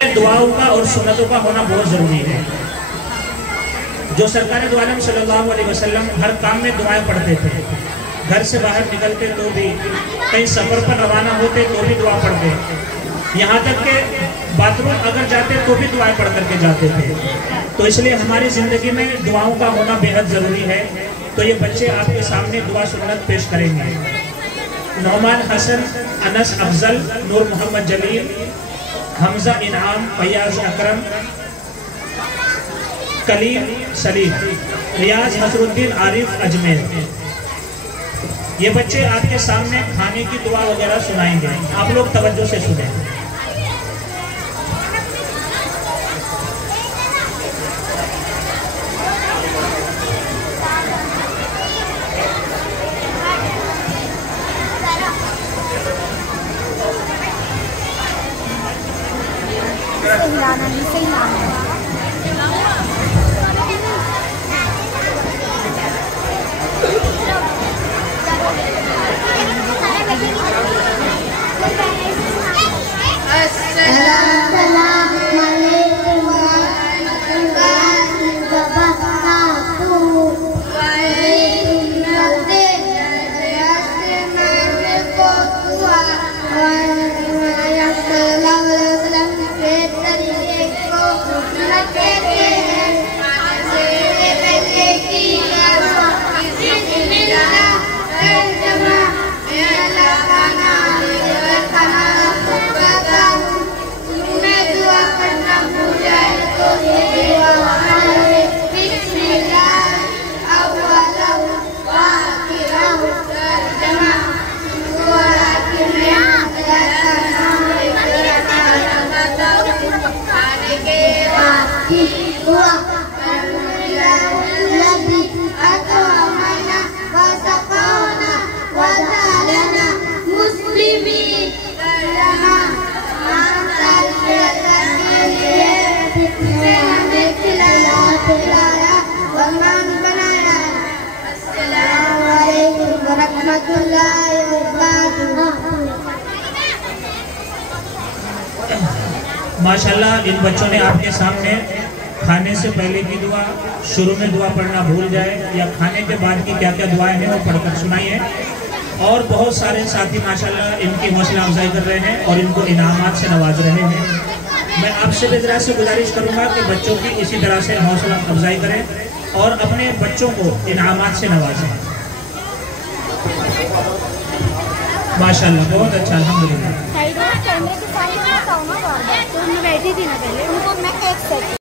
दुआओं का और सुन्नतों का होना बहुत ज़रूरी है। जो सरकार दो आलम सल्लल्लाहु अलैहि वसल्लम हर काम में दुआएं पढ़ते थे। घर से बाहर निकलते तो भी, कहीं सफ़र पर रवाना होते तो भी दुआ पढ़ते, यहाँ तक के बाथरूम अगर जाते तो भी दुआएं पढ़ करके जाते थे। तो इसलिए हमारी ज़िंदगी में दुआओं का होना बेहद ज़रूरी है। तो ये बच्चे आपके सामने दुआ सुन्नत पेश करेंगे। नौमान हसन, अनस अफजल, नूर मोहम्मद जलील, हमजा इनाम, फैयाज अकरम, कलीम सलीम, रियाज नसरुद्दीन, आरिफ अजमेर। ये बच्चे आपके सामने खाने की दुआ वगैरह सुनाएंगे। आप लोग तवज्जो से सुने। माशाल्लाह, इन बच्चों ने आपके सामने खाने से पहले की दुआ, शुरू में दुआ पढ़ना भूल जाए या खाने के बाद की क्या क्या दुआएं हैं वो पढ़कर सुनाई है। और बहुत सारे साथी माशाल्लाह इनकी हौसला अफजाई कर रहे हैं और इनको इनामात से नवाज रहे हैं। मैं आपसे भी ज़रा से गुजारिश करूँगा कि बच्चों की इसी तरह से हौसला अफजाई करें और अपने बच्चों को इनामात से नवाजें। माशाल्लाह, बहुत अच्छा, अल्हम्दुलिल्लाह। बैठी थी ना पहले, उनको मैं एक सेकंड